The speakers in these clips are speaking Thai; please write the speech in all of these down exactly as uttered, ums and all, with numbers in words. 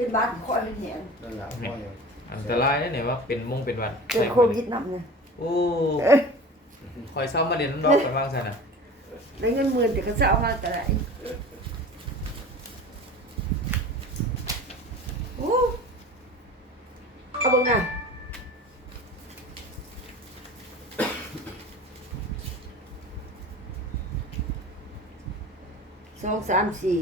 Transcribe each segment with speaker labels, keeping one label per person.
Speaker 1: เป็นบ้านคอยเป็นแหง
Speaker 2: นั่นแหละพ่ออยู่
Speaker 3: อันตรายนะเนี่ยว่าเป็นมงเป็นหวัด
Speaker 1: เป็นโควิดนำเนี่ย
Speaker 3: โอ้คอยซ้อมมาเรียนน้ำดอกกันบ้างสินะ
Speaker 1: ได้เงินหมื่นแต่ก็จะเอามาแต่ไหนโอ้เอาเบิ่งน่ะสองสามสี่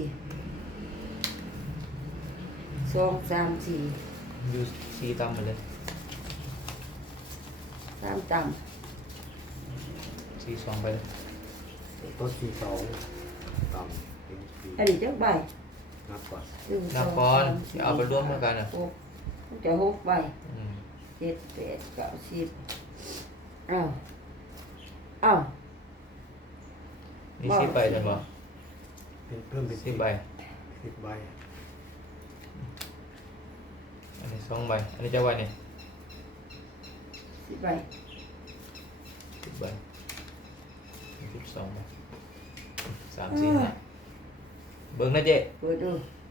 Speaker 1: สองสามสี่
Speaker 3: อยู่ซีตามมาเลย
Speaker 1: สามต่
Speaker 3: ซีสองไปเลย
Speaker 2: ต้นสี่สองต่ำเป็นสี่
Speaker 1: ำอันนี้จักใบ
Speaker 2: นับก่อน
Speaker 1: หนึ่งส
Speaker 3: นั
Speaker 1: อบ ง
Speaker 3: ก่อน
Speaker 1: สามสี่
Speaker 3: เอาไปร่วมกันนะ
Speaker 1: หกจะหกใบ
Speaker 3: อืม
Speaker 1: เจ็ดแปดเก้าสิบอ้าวอ้าว
Speaker 3: นี่ซีไปใช่ปะ
Speaker 2: เป็นเพิ่มเป็น
Speaker 3: ซีใบ
Speaker 2: สิบใบ
Speaker 3: อันนี้สองใบอันนี้จะใบเนี่ย
Speaker 1: สิบใบ
Speaker 3: สิบใบสิบสองใบสามสี่ห้าเบิ้งนะเจ๊
Speaker 1: เปิดดู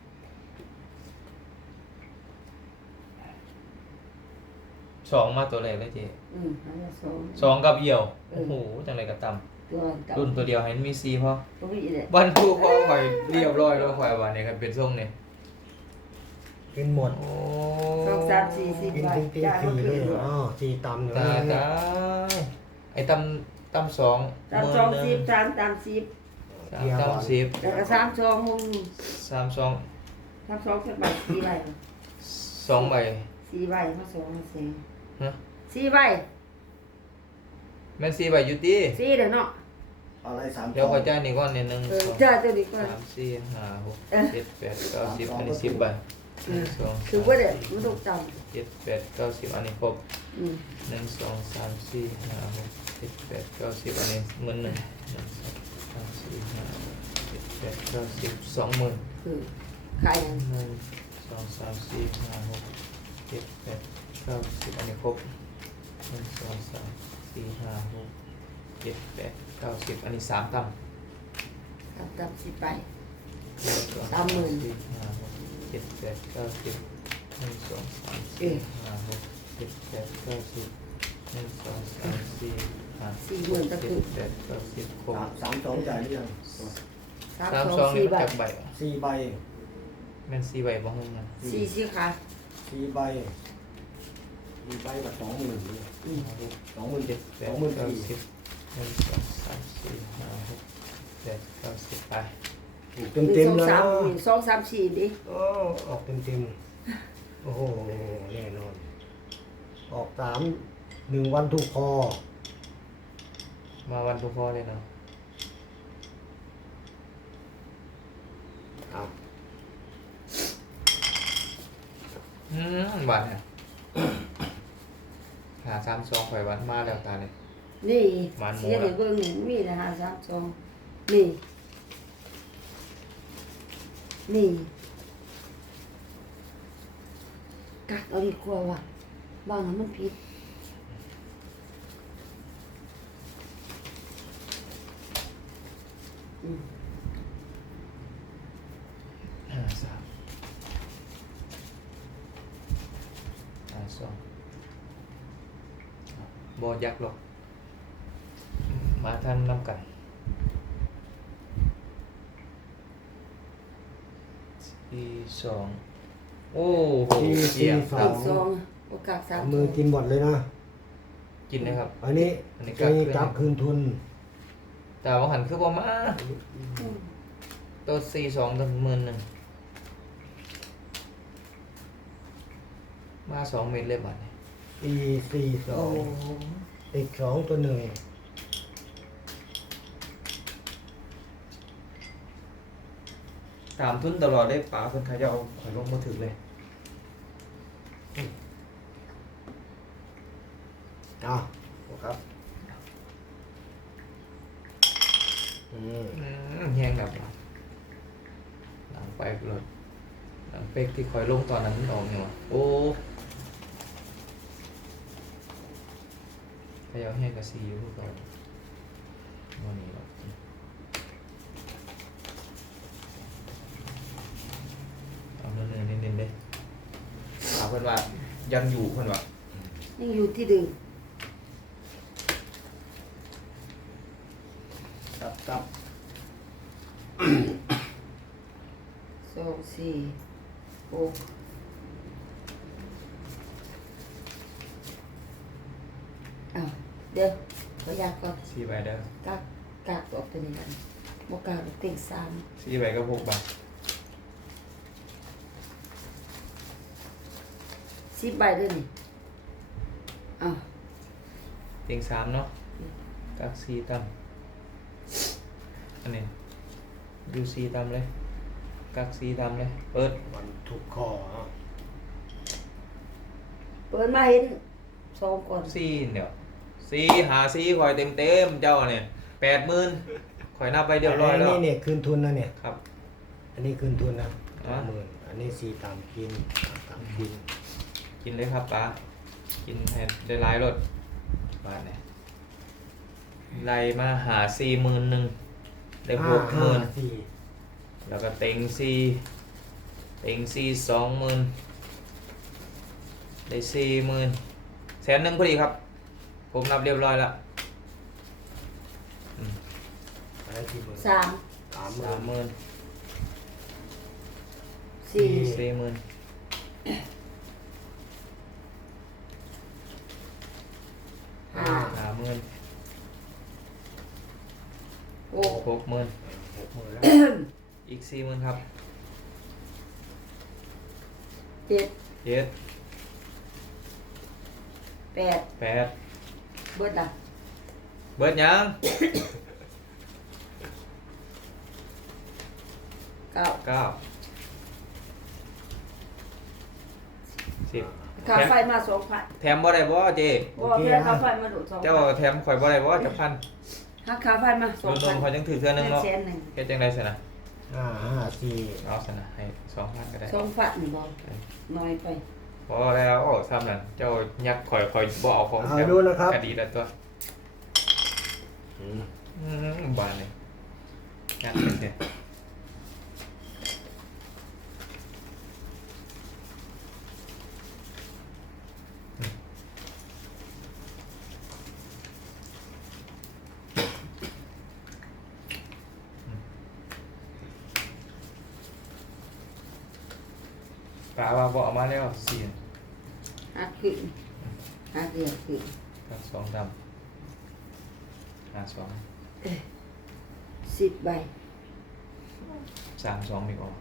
Speaker 3: สองมาตัวแรกเลยเจ๊
Speaker 1: อืมอันละสอง
Speaker 3: สองกับเอี่ยวโอ้โหจังไรกับต่
Speaker 1: ตัวต่
Speaker 3: ำรุ่นตัวเดียวให้มันมีซีพอ
Speaker 1: ตัวนี้แหละ
Speaker 3: วันผู้พ่อคอยเรียบร้อยแล้วคอยวันนี้ครับเป็นทรงเนี่ย
Speaker 2: กินหมด
Speaker 3: โอ้
Speaker 1: สองสามสี่สิบ
Speaker 2: กิน
Speaker 1: ใบ
Speaker 2: เป็นปี
Speaker 1: จ่าย
Speaker 2: สี่
Speaker 1: มา
Speaker 2: เล
Speaker 1: คื
Speaker 2: ย
Speaker 1: น
Speaker 2: อ๋อสี่ต่ำอยู่
Speaker 3: ตา
Speaker 2: แล้ว
Speaker 3: ตา
Speaker 2: เนี่ย
Speaker 3: ไอ้ตำตำสอง
Speaker 1: สามสองสิบสามสามสิบ
Speaker 3: สามตำสิบ
Speaker 1: แล้วก็สามสองหง
Speaker 3: สามสอง
Speaker 1: สามสองสักใบสี่ใบ
Speaker 3: สองใบ
Speaker 1: สี่ใบมาสองมาสี่
Speaker 3: ฮะ
Speaker 1: สี่ใบ
Speaker 3: แม่นสี่ใบอยู่ตี
Speaker 1: สี่เด้อเนาะ
Speaker 2: อะไรสาม
Speaker 3: เดี๋ยวขอจ่ายนี่ก่อนเนี่ยหนึ่ง
Speaker 1: เออ
Speaker 3: สอง
Speaker 1: จ่ายตัวนี้ก่อน
Speaker 3: สามสี่ห้าหก
Speaker 1: เออ
Speaker 3: เจ็ดแปดเก้าสิบอันนี้สิบใบหนึ่งสอง
Speaker 1: คือว่าเด็กมันถูกต่
Speaker 3: เจ็ดแปดเก้าสิบอันนี้ครบ
Speaker 1: ำอืม
Speaker 3: หนึ่งสองสามสี่ห้าหกเจ็ดแปดเก้าสิบอันนี้หมื่นหนึ่งหนึ่งสองสามสี่ห้าเจ็ดแปดเก้าสิบสองหมื่น
Speaker 1: คือขายยัง
Speaker 3: หนึ่งสองสามสี่ห้าหกเจ็ดแปดเก้าสิบอันนี้ครบหนึ่งสองสามสี่ห้าหกเจ็ดแปดเก้าสิบอันนี้สามตำ
Speaker 1: ครับต่ำสิบใบ
Speaker 3: หนึ่งสอง
Speaker 1: ตามหมื่น
Speaker 3: สี่ห้าหกเจ็ดแปดเก้าสิบหนึ่งสองสามสี่ห้าหกเจ็ดแปดเก้าสิบหนึ่งสองสามสี่ห้า
Speaker 1: สี่หมื่นก็
Speaker 3: เจ็
Speaker 1: คือ
Speaker 3: ดแปดเก้าสิบครบ
Speaker 2: สามสามสองจ่ายหรือยัง
Speaker 1: สาม
Speaker 3: สาม
Speaker 1: สอง
Speaker 3: สอง
Speaker 1: สี่
Speaker 3: นี่
Speaker 1: ใบ
Speaker 3: จักใบเหรอ
Speaker 2: สี่ใบ
Speaker 3: แม่นสี่ใบบ้างนะ
Speaker 1: สี่สิค่ะ
Speaker 2: สี่ใบสี่ใบกับสองหมื่นเนี่ย
Speaker 1: อืม
Speaker 2: สองหมื่น
Speaker 3: เจ็
Speaker 2: เจ็
Speaker 3: ด
Speaker 2: ด
Speaker 3: แป
Speaker 2: ส
Speaker 3: ด
Speaker 2: องหมื่น
Speaker 3: เก้า
Speaker 2: สี่
Speaker 3: สิบหนึ่งสองสามสี่ห้าหกเจ็ดเก้าสิบไป
Speaker 2: เต็มเต็มๆ
Speaker 1: สอง
Speaker 2: แล้ว
Speaker 1: สามสองสามสี่ดิ
Speaker 2: โอ้ออกเต็มเต็มๆโอ้โหแน่นอน ออกสามหนึ่งวันถูกคอ
Speaker 3: มาวันทุกข้อเลยเนาะ
Speaker 2: ครับ
Speaker 3: อืมวันเนี่ยหาสามสองข่อยวันมาแล้วตาเนี่ย
Speaker 1: นี่
Speaker 3: หวานหมู
Speaker 1: เสียให้เบิ่งนี่มีนะฮะสามสองนี่นี่กักเอาดีกว่าว่ะบางอันมันผิดอืม
Speaker 3: ห้าสามห้าสองบอยักหรอกมาท่านนำกันสี่สองโอ้โหเยี่ยมค
Speaker 1: อี
Speaker 3: รับ
Speaker 1: กสองโอกาสสาม
Speaker 2: เอามือกินหมดเลยนะ
Speaker 3: กินนะครับ
Speaker 2: อันนี้
Speaker 3: อันนี้
Speaker 2: จะ
Speaker 3: กลับคืน
Speaker 2: จับคืนทุน
Speaker 3: แต่ว่าหันคือประมาณ
Speaker 1: อืม
Speaker 3: ตัวสี่สองตัวหมื่นหนึ่งมาสองเมตรเลยบัดนี้
Speaker 2: ปีสี่สอ
Speaker 1: โอ้
Speaker 2: งติดสองตัวหนึ่ง
Speaker 3: ตามทุนตลอดได้ป๋าคนไทยจะเอาข่อยลงมาถึงเลย
Speaker 2: อ่ะครับอืม
Speaker 3: อืมแห้งแบบหลังไปรถหลังเป็กที่คอยลงตอนนั้นมันออกเนี่ยวะโอ้พยายามแห้งกับซีอยู่พวกเราวันนี้หรอกเอาเนื้อๆเน้นๆเลยยังอยู่เพิ่นว่า
Speaker 1: ยังอยู่ที่เดิม
Speaker 2: ตับตับ
Speaker 1: สองสี่หกอ้าวเดี๋ยวขอยากก่อน
Speaker 3: สี่ใบเด้อก
Speaker 1: ากกากออกตัวนี้กันบกกากเต็งสาม
Speaker 3: สี่ใบก็หกใบ
Speaker 1: สิบใบด้วยนี่อ้าว
Speaker 3: เต็งสามเนาะกักสี่ต่ำอันนี้อยู่สี่ต่ำเลยกักสี่ต่ำเลยเปิด
Speaker 2: วันทุกคอฮะ
Speaker 1: เปิดมาเห็นสองก่อน
Speaker 3: สี่เดี๋ยวสี่หาสี่คอยเต็มเต็มๆเจ้าเนี่ยแปดหมื่นคอยนับไปเรียบร้อย
Speaker 2: อัน
Speaker 3: แล้ว
Speaker 2: นี้เนี่ยคืนทุนนะเนี่ย
Speaker 3: ครับ
Speaker 2: อันนี้คืนทุนนะ
Speaker 3: อ่า
Speaker 2: หมื่นอันนี้สี่ตามกินตามกิน
Speaker 3: กินเลยครับป้ากินให้ได้หลายรสบาทเนี่ยไล่มาหาสี่หมื่นหนึ่งได้หกหมื่น
Speaker 2: ห้าสี่
Speaker 3: แล้วก็เต็งสี่เต็งสี่สองหมื่นได้สี่หมื่นแสนหนึ่งพอดีครับ ผมนับเรียบร้อยแล้ว
Speaker 2: อะไรสี่หมื่น
Speaker 1: สาม
Speaker 2: สามหมื่
Speaker 3: สาม
Speaker 2: น
Speaker 3: หมื่น
Speaker 1: สี่
Speaker 3: สี่หมื่น
Speaker 1: ห้า
Speaker 3: ห้าหมื่น
Speaker 1: หก
Speaker 3: หกหมื่น
Speaker 2: หกหมื่นแล้ว
Speaker 3: อีกสี่หมื่นครับ
Speaker 1: เจ็ด
Speaker 3: เจ็ด
Speaker 1: แปด
Speaker 3: แปด
Speaker 1: เบิดละ
Speaker 3: เบิดยัง
Speaker 1: เก้า
Speaker 3: เก้าสิบ
Speaker 1: ค่า
Speaker 3: แถม
Speaker 1: ไฟมาสองพัน
Speaker 3: แถมบ่ได้บ่เจ
Speaker 1: บอกเพื่อนค่าไฟมาดูสอง
Speaker 3: เจ้า
Speaker 1: พัน
Speaker 3: แถมข่อยบ่ได้บ่จะพัน
Speaker 1: หักค่าไฟมาสอง
Speaker 3: โด
Speaker 1: พั
Speaker 3: น
Speaker 1: น
Speaker 3: ๆข่อยจังถือเทื่อนึงเนาะ
Speaker 1: แสนหนึ่ง
Speaker 3: เฮ็ดจังได๋ซะนะ
Speaker 2: ห้าห้าสี่
Speaker 3: เอาซะนะให้สองพันก็ได้
Speaker 1: สองพันนี่บอกน้อยไป
Speaker 3: พอแล้วโอ้ซ้ำนั่นเจ้ายักข่อยข่อยบ่เอาของ
Speaker 2: เอา
Speaker 3: แถม
Speaker 2: ดูนะครับ
Speaker 3: ก็ดีแล้วตัว
Speaker 2: อืม
Speaker 3: อืมบานนี่ยักเป็นแท้ปลาว่าบ่เอามาแล้วสี่
Speaker 1: หักขึ้นหักเดียวขึ้น
Speaker 3: กับสองดำห้าสอง
Speaker 1: สิบใบ
Speaker 3: สามสองมีออก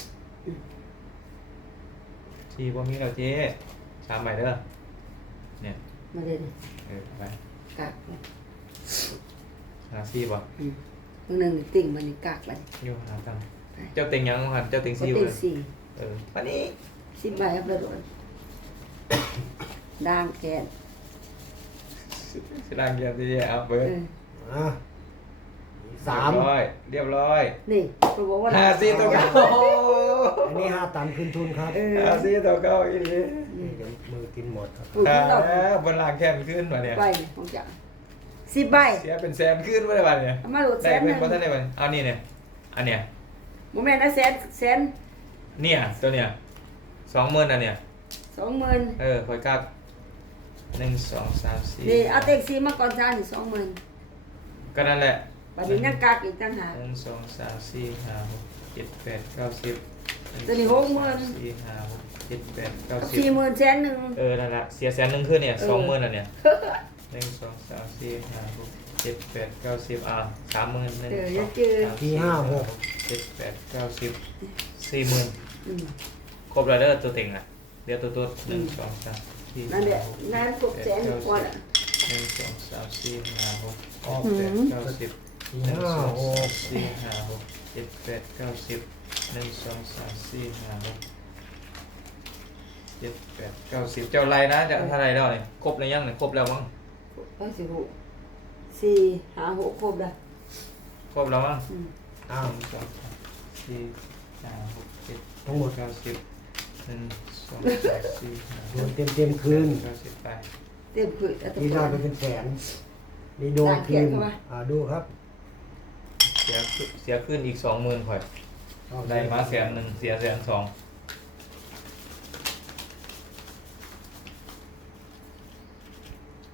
Speaker 3: สี่บ่มีแล้วเจ๊สามใบเด้อเนี่ย
Speaker 1: มาเลยนะ
Speaker 3: เออไป
Speaker 1: กากไป
Speaker 3: หาสี่บ่
Speaker 1: อืมเมื่อหนึ่งติ่งมันนี่กากไป
Speaker 3: อยู่หาตังค์เจ้าเต็งยังหันเจ้าเต็ง
Speaker 1: ก็
Speaker 3: สี่
Speaker 1: ติ่
Speaker 3: เล
Speaker 1: ง
Speaker 3: ย
Speaker 1: สี่
Speaker 3: เออวันนี้
Speaker 1: สิบใบครับเลยโดนด่างแกน
Speaker 3: สิลางเกียร์สิเอา
Speaker 1: เอ
Speaker 3: เบิร์ด
Speaker 1: อ
Speaker 2: อ่ะสาม
Speaker 3: เรียบร้อยเรียบร้อย
Speaker 1: นี่เขาบอกว่า
Speaker 3: ห้าสี่ตัวเก้า
Speaker 2: อันนี้ห้าตามคืนทุนครับ
Speaker 1: เออ
Speaker 3: ห้าสี่ตัวเก้าอีกที
Speaker 2: เดี๋ยวมือกินหมดครับ
Speaker 1: ถูกที่เรา
Speaker 3: อ่าบนลางแค่นขึ้นมาเนี่ย
Speaker 1: ใบของจ๋าสิบใบ
Speaker 3: เสียเป็นแสนขึ้นมาเลยวันเนี่ย
Speaker 1: เอามาโหลดแส
Speaker 3: ได้
Speaker 1: นห
Speaker 3: เพิ่
Speaker 1: นึ่
Speaker 3: น
Speaker 1: ง
Speaker 3: เพราะท่านได้วันเอานี่เนี่ยอันเนี้ย
Speaker 1: โมแม่นนะแสนแสน
Speaker 3: เนี่ยตัวเนี่ยสองหมื่นอันเนี่ย
Speaker 1: สองหมื่น
Speaker 3: เออคอยกัดหนึ่งสองสามสี่
Speaker 1: นี่เอาเต็กซีมาก่อนจ้านี่สองหมื่น
Speaker 3: ก็นั่นแหละ
Speaker 1: บัดนี้ยังกากอีกต่างหาก
Speaker 3: หนึ่งสองสามสี่ห้าหกเจ็ดแปดเก้าสิบ
Speaker 1: ตัวนี้หกหมื่น
Speaker 3: สี่ห้าหกเจ็ดแปดเก้าสิบ
Speaker 1: สี่หมื่นแสนหนึ่ง
Speaker 3: เออนั่นแหละเสียแสนหนึ่งขึ้นเนี่ย
Speaker 1: เออ
Speaker 3: สองหมื่นอันเนี่ยหนึ่งสองสามสี่ห้าหกเจ็ดแปดเก้าสิบอ่าสามหมื่นหนึ่ง
Speaker 1: เดี๋ยว
Speaker 3: ส
Speaker 1: จะ
Speaker 3: อง
Speaker 1: เจอ
Speaker 3: สามสี่ห้าหกเจ็ดแปดเก้าสิบสี่หมื่น
Speaker 1: อืม
Speaker 3: ครบแล้วเด้อตัวเต็งอ่ะเดี๋ยวตัวตัวหนึ่งสองสามสี่
Speaker 1: นั่นแหละ
Speaker 3: ห้าหก
Speaker 1: งานครบแสนกว่าน่ะ
Speaker 3: หนึ่งสองสามสี่ห้าหก
Speaker 2: ออก
Speaker 3: เจ็ดแปดเก้าสิบ
Speaker 2: สี่
Speaker 3: หนึ่ง
Speaker 2: ห้า
Speaker 3: สอง
Speaker 2: ห
Speaker 3: สาม
Speaker 2: ก
Speaker 3: สี่ห้าหกเจ็ดแปดเก้าสิบหนึ่งสองสามสี่ห้าหกเจ็ดแปดเก้าสิบเจ้าไรนะจะเท่าไรแล้วเนี่ยครบแล้วยังเนี่ยครบแล้วมั้ง
Speaker 1: ก็สิบหกสี่หาหกครบแล้ว
Speaker 3: ครบแล้วมั้ง
Speaker 1: อืม
Speaker 3: ห
Speaker 2: อ้าว
Speaker 3: นึ่งสองสามสี่ห้าหกเจ็ด
Speaker 2: ทั้งหมด
Speaker 3: เก้าสิบหนึ่งสองสามสี่ห้า
Speaker 2: โดนเต็มเต็มๆคืน
Speaker 3: เก้าสิบไป
Speaker 1: เต็มขืดแล้วตัว
Speaker 2: นี่ได้ไปเป็นแสนนี่โดนคืนอ่าดูครับ
Speaker 3: เสียขึ้นเสียขึ้นอีกสองหมื่นข่อยได้มาแสนหนึ่งเสียแสนสอง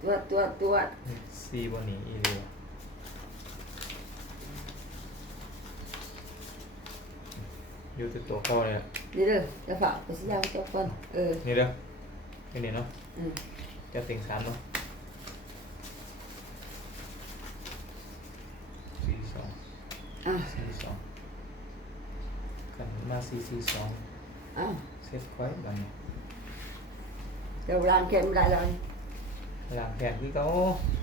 Speaker 1: ตัวตัวตัว
Speaker 3: สี่บนนี้อีเดียวอยู่ที่ตัวเข้าเลยอะ
Speaker 1: เดี๋ยวเด้อจะฝากไปสิยาวเจ้าก่อนเออ
Speaker 3: นี่เด้อนี่นี่เนาะ
Speaker 1: อืม
Speaker 3: จะติ่งสามเนาะสี่สอง
Speaker 1: อ่ะ
Speaker 3: สี่สองกันมาสี่สี่สอง
Speaker 1: อ่ะ
Speaker 3: เซตไว้บันนี้
Speaker 1: เดี๋ยวร้านแกมได้เลย
Speaker 3: หลังแผนคือเขา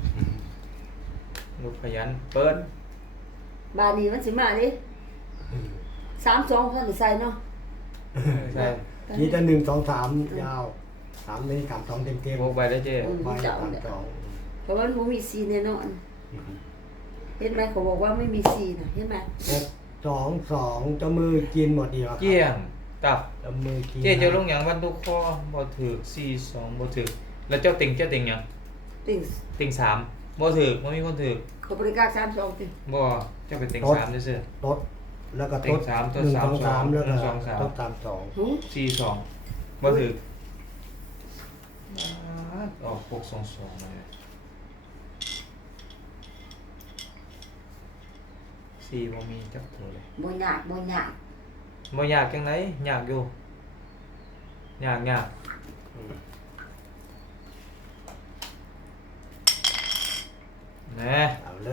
Speaker 3: ลูกขยันเปิด
Speaker 1: บ้านนี้มันสิมาดิสามสองท่านใส่เนาะ
Speaker 3: ใช่
Speaker 2: นี่จะหนึ่งสองสามยาวสามนี่สามสองเต็มเต็ม
Speaker 3: โบกไปได้เจ๊
Speaker 1: อืม
Speaker 2: ไป
Speaker 1: เจ้า
Speaker 2: สาม
Speaker 1: เนี่ย
Speaker 2: สอง
Speaker 1: เพราะว่ามันบ่มีซีแน่นอนเห็นไหมเขาบอกว่าไม่มีซีนะเห็นไหม
Speaker 2: หกสองสองเจ้ามือกินหมดดีครับ
Speaker 3: เกี่ยงตับ
Speaker 2: เจ้ามือกิน
Speaker 3: เจ๊เจะลงอย่างวันทุกข้อบ่ถือสี่สองบ่ถือแล้วเจ้าติ่งเจ้าติ่งหยัง
Speaker 1: ติ่ง
Speaker 3: ติ่งสามบ่ถือบ่มีคนถือ
Speaker 1: เขาบริการสามสองติ
Speaker 3: บ่เจ้าเป็นติ่งสามซื่อ
Speaker 2: ตดแล้วก็
Speaker 3: เต็
Speaker 2: ต
Speaker 3: ง
Speaker 2: ด
Speaker 3: สามตด
Speaker 2: หนึ่ง
Speaker 3: สา
Speaker 2: ส
Speaker 3: ม
Speaker 2: องสามแล้วก็
Speaker 3: สองสาม
Speaker 2: ตดสามสอง
Speaker 1: หู
Speaker 3: ๆสี่สองบ่ถือออกหกสองสองเลยสี่บ่มีจักตัวเลย
Speaker 1: บ่ยากบ่ยาก
Speaker 3: บ่ยากจังไดยากอยู่ยากยาก
Speaker 2: อืม
Speaker 3: แหน่
Speaker 2: เอาเลย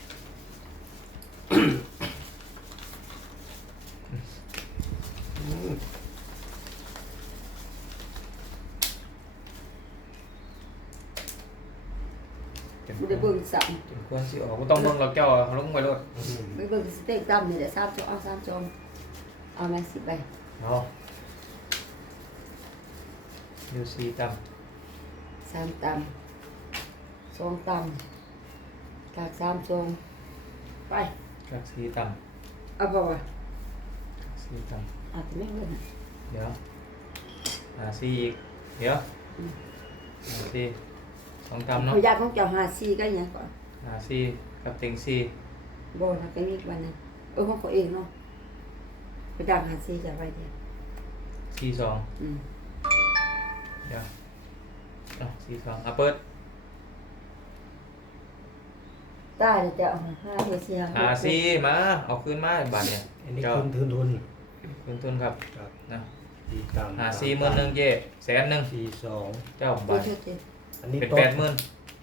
Speaker 3: เต็ม
Speaker 1: บ่ได้เบิ่งสั่ง
Speaker 3: เต็มควรสิออกบ่ต้องเบิ่งหรอกเจ้าเอาลงไปโลด
Speaker 2: อืม
Speaker 1: ไปเบิ่งสเต็กตั้มนี่แหละสามสองเอาสามสองเอาไหมสิไป
Speaker 3: เอาอยู่สี่ต่ำ
Speaker 1: สามตำสองตำกากสามสองไป
Speaker 3: กับสี่ต่
Speaker 1: เอาพอวะ
Speaker 3: ำสี่ต่
Speaker 1: อาจจะไม่เบิ่ง
Speaker 3: ำเดี๋ยวหาสี่อีกเดี๋ยวหาสี่สองต่ำเนาะ
Speaker 1: เขาอยากของเจ้าหาซีก็อย่างก่อน
Speaker 3: หาสี่กับเต็งสี่
Speaker 1: บ่นะก็มีอีกวันหนึงเออของเขาเองเนาะไปดักหาซีจะไปเดียว
Speaker 3: สี่สอง
Speaker 1: อืม
Speaker 3: เดี๋ยวเอาสี่สองเอาเปิด
Speaker 1: ตายแล้วจะเอาห้าเฮเซีย
Speaker 3: หาสี่มาเอาขึ้นมาบาทเนี่ย
Speaker 2: อันนี้
Speaker 3: เจ้า
Speaker 2: ทุนทุนทุน
Speaker 3: คืนทุนครับ
Speaker 2: ครับ
Speaker 3: นะ
Speaker 2: สี่ต่ำ
Speaker 3: หาสี่หมื่นหนึ่งเย่แสนหนึ่ง
Speaker 2: สี่สอง
Speaker 3: เจ้า
Speaker 1: เดี๋
Speaker 3: บาท
Speaker 1: ยวเดี๋ยว
Speaker 2: อันนี้
Speaker 3: เป็น
Speaker 2: โต๊ะ
Speaker 3: แปดหมื่น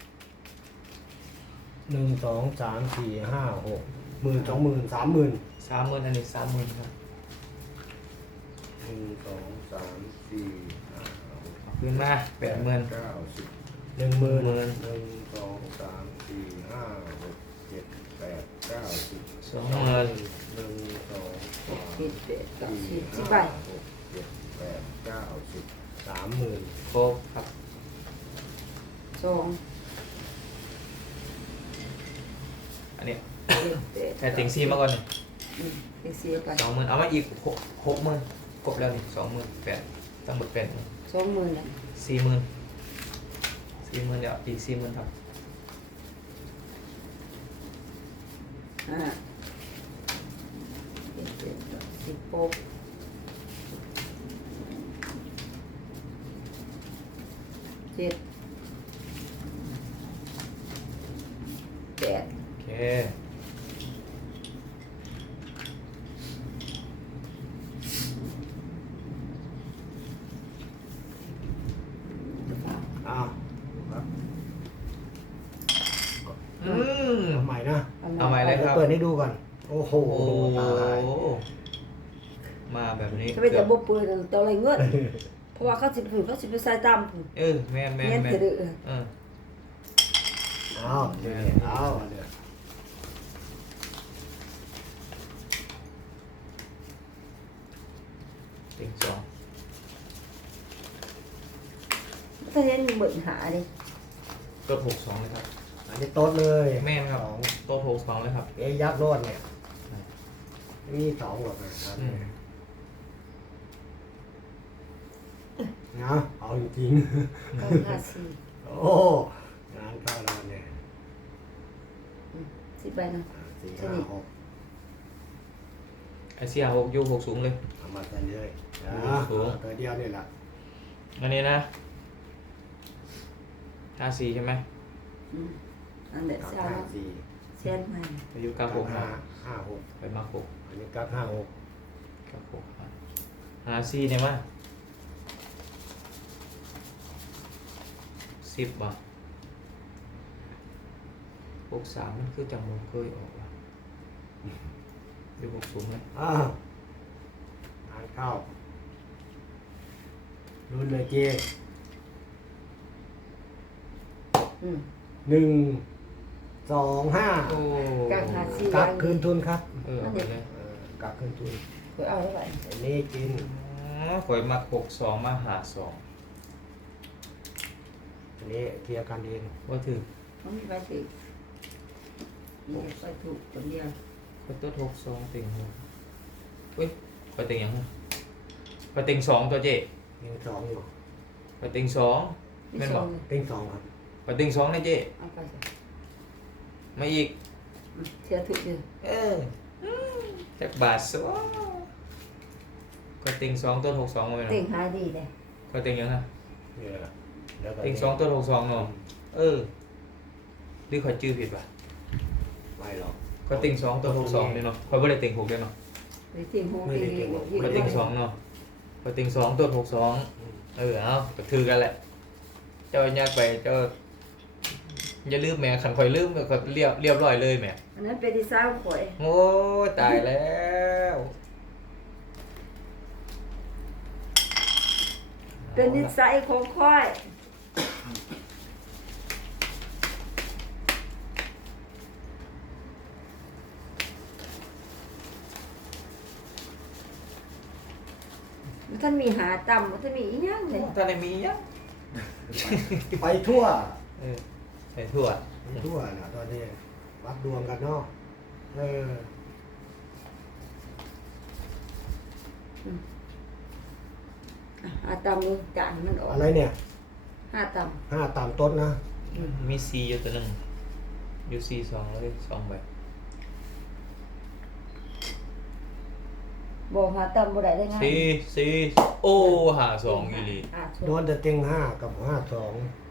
Speaker 2: หนึ่งสองสามสี่ห้าหกหมื่นสองหมื่นสามหมื่น
Speaker 3: สามหมื่นอันนี้สามหมื่นครับ
Speaker 2: หนึ่งสองสามสี่ห้าหก
Speaker 3: เอาขึ้นมาแปดหมื่น
Speaker 2: เก้าสิบหนึ่งหมื่น
Speaker 3: หมื่น
Speaker 2: หนึ่งสองสามสี่ห้าหกเจ็ดแปดเก้าสิบ
Speaker 3: สองหมื่น
Speaker 2: หนึ่งสองสาม
Speaker 1: ปิดเด็ดกับ
Speaker 2: สี่
Speaker 1: สิบสิบ
Speaker 2: ห้า
Speaker 1: ใบ
Speaker 2: หกเจ็ดแปดเก้าสิบสามหมื่น
Speaker 3: โคกครับ
Speaker 1: สอง
Speaker 3: อันนี้
Speaker 1: เจ็ดแปด
Speaker 3: ใส่ติ่งซีมาก่อนนี่
Speaker 1: อืมเฮเซียไป
Speaker 3: สองหมื่นเอามาอีกหกหกหมื่นครบแล้วนี่สองหมื่นแปดตั้งหมดแปดหมื่น
Speaker 1: สองหมื่นน่ะ
Speaker 3: สี่หมื่นสี่หมื่นเดี๋ยวอีกสี่หมื่นครับ
Speaker 1: อ่าเจ็ดเจ็ดแปดสิบหกเจ็ดแปด
Speaker 3: โอเค
Speaker 2: อ้าวครับ
Speaker 3: อืม
Speaker 2: เอาใหม่นะ
Speaker 3: เอาใหม่เลยครับ
Speaker 2: เปิดให้ดูก่อน โอ้โห
Speaker 3: โอ้โห
Speaker 2: ตาย
Speaker 3: มาแบบนี้
Speaker 1: ถ้าเป็นแต่บ่เปิดนั่นตัวอะไรเงินเพราะว่าเขาสิผืนเขาสิไปใส่ตามผืน
Speaker 3: เออแม่นแม่น
Speaker 1: เงี้ย
Speaker 3: แม่
Speaker 1: จะ
Speaker 3: น
Speaker 1: ดื้อ
Speaker 3: เออ
Speaker 2: เอาเดี๋ยวนี้เอาเดี๋ยว
Speaker 3: ติ่งสอง
Speaker 1: ถ้าเห็นเหมือนหาดิ
Speaker 3: ก็หกสองเลยครับ
Speaker 2: อันนี้โต๊ดเลย
Speaker 3: แม่นครับ
Speaker 2: สอง
Speaker 3: โต๊ะหกสองเลยครับ
Speaker 2: เอ้ยยักษ์โลดเนี่ยไม่มีสองหรอกนะครับ
Speaker 3: อืม
Speaker 2: นะเอาจริง
Speaker 1: เก้าห้าสี่
Speaker 2: ๆ โอ้งานเข้าแล้วเนี่ย
Speaker 1: สิบใบนะ
Speaker 2: สี่ห้าหก
Speaker 3: ไอเซียหกยูหกสูงเลย
Speaker 2: เอามาใส่เลยนะ
Speaker 3: โอ้โห
Speaker 2: เอาตัวเดียวนี่แหละ
Speaker 3: อันนี้นะห้าสี่ใช่ไหม
Speaker 1: อืมอันเด็ด
Speaker 2: กับ
Speaker 1: สา
Speaker 2: ห้าม สี่
Speaker 1: เส้นใหม่
Speaker 3: อายุเก้า
Speaker 2: กับ
Speaker 3: หก
Speaker 2: ห้า
Speaker 3: เนาะ
Speaker 2: ห้าหก
Speaker 3: ไปมาหก
Speaker 2: อันนี้กับห้าหก
Speaker 3: เก้าหกห้าสี่เนี่ยมั้ยสิบบ่หกสามมันคือจังมันเคยออกว่ะดูหกสูงไหม
Speaker 2: อ้าวทานข้าวรุ่นเลยเจ
Speaker 1: อืม
Speaker 2: หนึ่งสองห้า
Speaker 3: โอ้
Speaker 1: กักหาสี่
Speaker 2: กลับคืนทุนครับ
Speaker 3: เออเอาไปเลย
Speaker 2: เออกลับคืนทุน
Speaker 1: เคยเอาเท่าไหร่
Speaker 2: อันนี้กิน
Speaker 3: อ๋อข่อยมาหกสองมาหาสอง
Speaker 2: อันนี้เคลียร์กันเอง
Speaker 3: ว่าถือ
Speaker 1: มันมีใบติดนี่ไปถูกคนเดียว
Speaker 3: ข่อยตัวหกสองเต็งหกเฮ้ยข่อยเต็งหยังข่อยเต็งสองตัวเจ๊
Speaker 2: ยังสองอยู่
Speaker 3: ข่อยเต็งสอง
Speaker 1: มี
Speaker 3: แม่น
Speaker 1: ส
Speaker 3: บ
Speaker 1: อ
Speaker 3: อง ก
Speaker 1: เลย
Speaker 2: เต็งสองครับ
Speaker 3: ข่อยเต็งสองนะเจ๊
Speaker 1: เอาไปสิ
Speaker 3: มาอีก
Speaker 1: อืมเชื่อถือดิ
Speaker 3: เออจากบาทสัวข่อยเต็งสองตัวหกสองมาไหม
Speaker 1: เต่
Speaker 3: เนาะ
Speaker 1: งหายดีเลย
Speaker 3: ข่อยเต็งหยังฮะ
Speaker 2: เนี่ยแล้วก็
Speaker 3: เต็งสองตัวหกสองเนาะเออหรือข่อยจื้อผิดป่ะ
Speaker 2: ไม่หรอก
Speaker 3: ข่อยเต็งสองตัวหกสองเนี่ยเนาะข่อยบ่ได้เต็งหกเลยเนาะ
Speaker 1: ไปเต่งหูเต่งหู
Speaker 3: ข่อยเต็งสองเนาะข่อยเต็งสองตัวหกสอง
Speaker 2: อืม
Speaker 3: เออเอาก็ถือกันแหละ เจ้าอยากไปเจ้าอย่าลืมแหม่ขันคอยลืมก็เรียบเรียบร้อยเลยแหม่
Speaker 1: อันนั้นเป็นดีไซน์ข่อย
Speaker 3: โอ้ยตายแล้ว
Speaker 1: เป็นนิสัยของข่อยมันท่านมีหาต่ำมันท่านมีอีหยังเลย
Speaker 3: ท่านได้มียัง
Speaker 2: ไปทั่ว
Speaker 3: เออไปทั่ว
Speaker 2: ไปทั่วนะตอนนี้วัดดวงกันเนาะเออ
Speaker 1: อ่ะหาต่ำเลยจานมันออก
Speaker 2: อะไรเนี่ย
Speaker 1: ห้าต่
Speaker 2: ห้าตามต้นนะ
Speaker 3: มีซีอยู่ตัวหนึ่งอยู่ซีสองเลยสองใบ
Speaker 1: ำบอกหาต่ำบ่ได้ได้ไง
Speaker 3: ซีซีโอ้หาสองอีหลี
Speaker 1: หาส
Speaker 2: โด
Speaker 1: อง
Speaker 2: นแต่เต็งห้ากับห้าสอง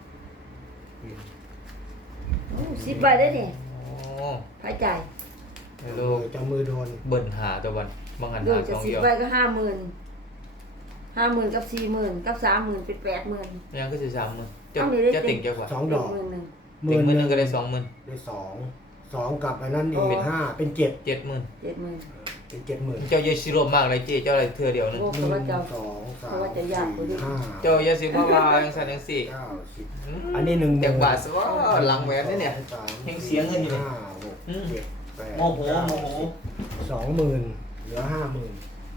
Speaker 1: โอ้สิบใบได้นี่
Speaker 3: โอ้
Speaker 1: พายจ่าย
Speaker 3: ไม่รู้
Speaker 2: จะมือโดน
Speaker 3: เบิ่นหาตัววันบางหัน
Speaker 1: ดู
Speaker 3: หา
Speaker 1: จะ
Speaker 3: สอง
Speaker 1: สิบ
Speaker 3: เดียว
Speaker 1: ใบก็ห้าหมื่นห้าหมื่นกับสี่หมื่นกับสามหมื่นเป็นแปดหมื่น
Speaker 3: ยังก็จะสามหมื่นเจ้า
Speaker 1: เอานี่ได้
Speaker 3: เจ้า
Speaker 1: เต็
Speaker 3: ติ่
Speaker 1: ง
Speaker 3: งเจ้าว่า
Speaker 2: สองดอก
Speaker 1: หมื่นหนึ่ง
Speaker 3: ติ่งหมื่นหนึงก็ได้สองหมื่น
Speaker 2: ได้สองสองกับอันนั้นอี
Speaker 1: โอ้
Speaker 2: กห้าเป็นเจ็ด
Speaker 3: เจ็ดหมื่น
Speaker 1: เจ็ดหมื่น
Speaker 2: เป็นเจ็ดหมื่น
Speaker 3: เจ้าเยสิโรมมากเลยเจ๊เจ้าอะไรเธอเดียวนึง
Speaker 1: โอ้
Speaker 2: ห
Speaker 1: เพ
Speaker 2: นึ่
Speaker 1: ราะว่าเจ้าง
Speaker 2: สองสาม
Speaker 1: เพราะว่าจะยากกว่านี้
Speaker 2: ห้า
Speaker 3: เจ้าเยสิว่าว่าจังซั่นจังซี่
Speaker 2: เก้าสิบ
Speaker 3: อืม
Speaker 2: อันนี้หนึ่งหมื่น
Speaker 3: จากบาทซะว่าหลังแหวนนี่เนี่ย
Speaker 2: สองสาม
Speaker 3: ยังเสียเงินอยู่เลย
Speaker 2: ห้าหก
Speaker 3: อืม
Speaker 2: เจ็ดแปด
Speaker 3: โมโห
Speaker 2: เก้า
Speaker 3: โมโห
Speaker 2: สองหมื่นเหลือห้าหมื่น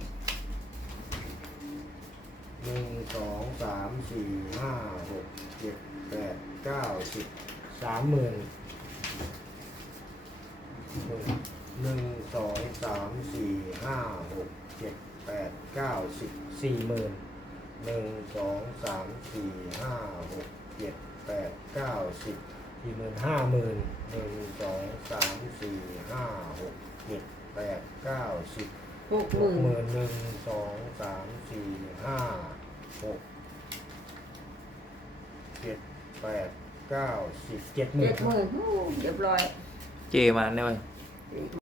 Speaker 2: หนึ่งสองสามสี่ห้าหกเจ็ดแปดเก้าสิบสามหมื่นหนึ่งสองสามสี่ห้าหกเจ็ดแปดเก้าสิบสี่หมื่นหนึ่งสองสามสี่ห้าหกเจ็ดแปดเก้าสิบสี่หมื่นห้าหมื่นหนึ่งสองสามสี่ห้าหกเจ็ดแปดเก้าสิบ
Speaker 1: หก
Speaker 2: ห
Speaker 1: หมื่
Speaker 2: ก
Speaker 1: น
Speaker 2: หมื่นหนึ่งสองสามสี่ห้าหกเจ็ดแปดเก้าสิบเจ็ดหมื่
Speaker 1: เจ็
Speaker 2: น
Speaker 1: ดหมื่นโอ้เรียบร้อย
Speaker 3: เจมาได้ไหม